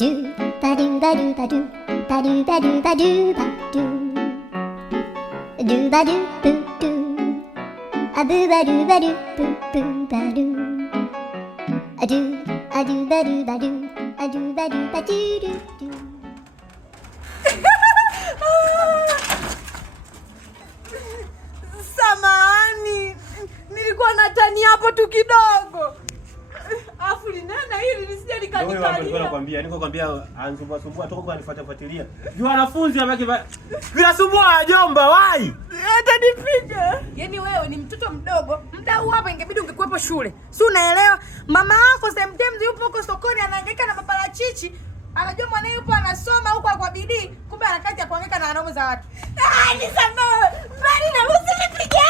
Do ba do ba do ba do ba do ba do ba do ba do ba do boo doo a boo ba do ba do boo boo ba do a do ba do ba do a do ba do ba do do do. Samahani, nilikuwa natani hapo tu kidogo. Afu linena hili lisije likajikalia. Niko kwambia anasumbua toka kwa nifuatilia. Jua wanafunzi wabaki vinasumbua jomba wai. Hata nipiga. Yaani wewe ni mtoto mdogo. Muda huu hapa ingebidi ungekuepo shule. Si unaelewa? Mama yako sometimes yupo huko sokoni anahangaika na maparachichi. Anajua mwanae yupo anasoma huko kwa bidii, kumbe anakati ya kuhangaika na wanaume za watu. Nisamehe. Bali na usinipige.